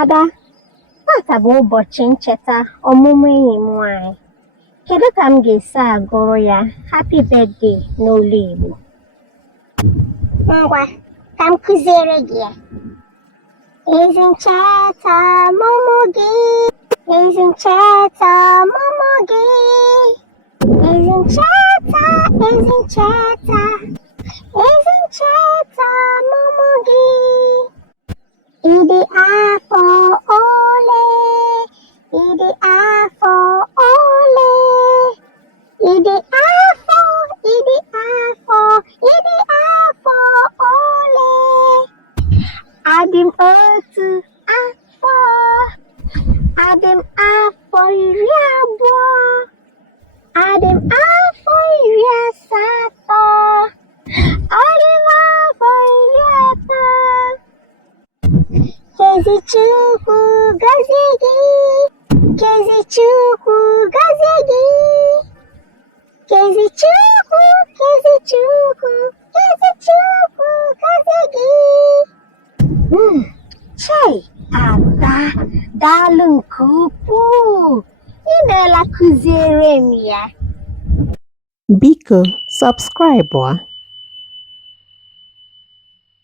Ada, tata bụ ụbọchị ncheta ọmụmụ enyi m nwanyị. Kedu ka m ga-esi agụrụ ya happy birthday n'olu Igbo? Ngwa, ka m kụziere gị ya. Ezi ncheta ọmụmụ gị, ezi ncheta ọmụmụ gị, ezi ncheta, ezi ncheta, ezi ncheta ọmụmụ gị. Ịdị afọ ole? Ịdị afọ ole? Ịdị afọ, ịdị afọ, ịdị afọ ole? Adị m otu afọ, adị m afọ 20. Adị m afọ 18. Adị m afọ 30. Kezichukwu gọzie gị, Kezichukwu gọzie gị, Kezichukwu, Kezichukwu, Kezichukwu gọzie gị. Chei, Ada, daalụ nke ukwuu. Ị meela kụziere m ya. Biko, subscribe.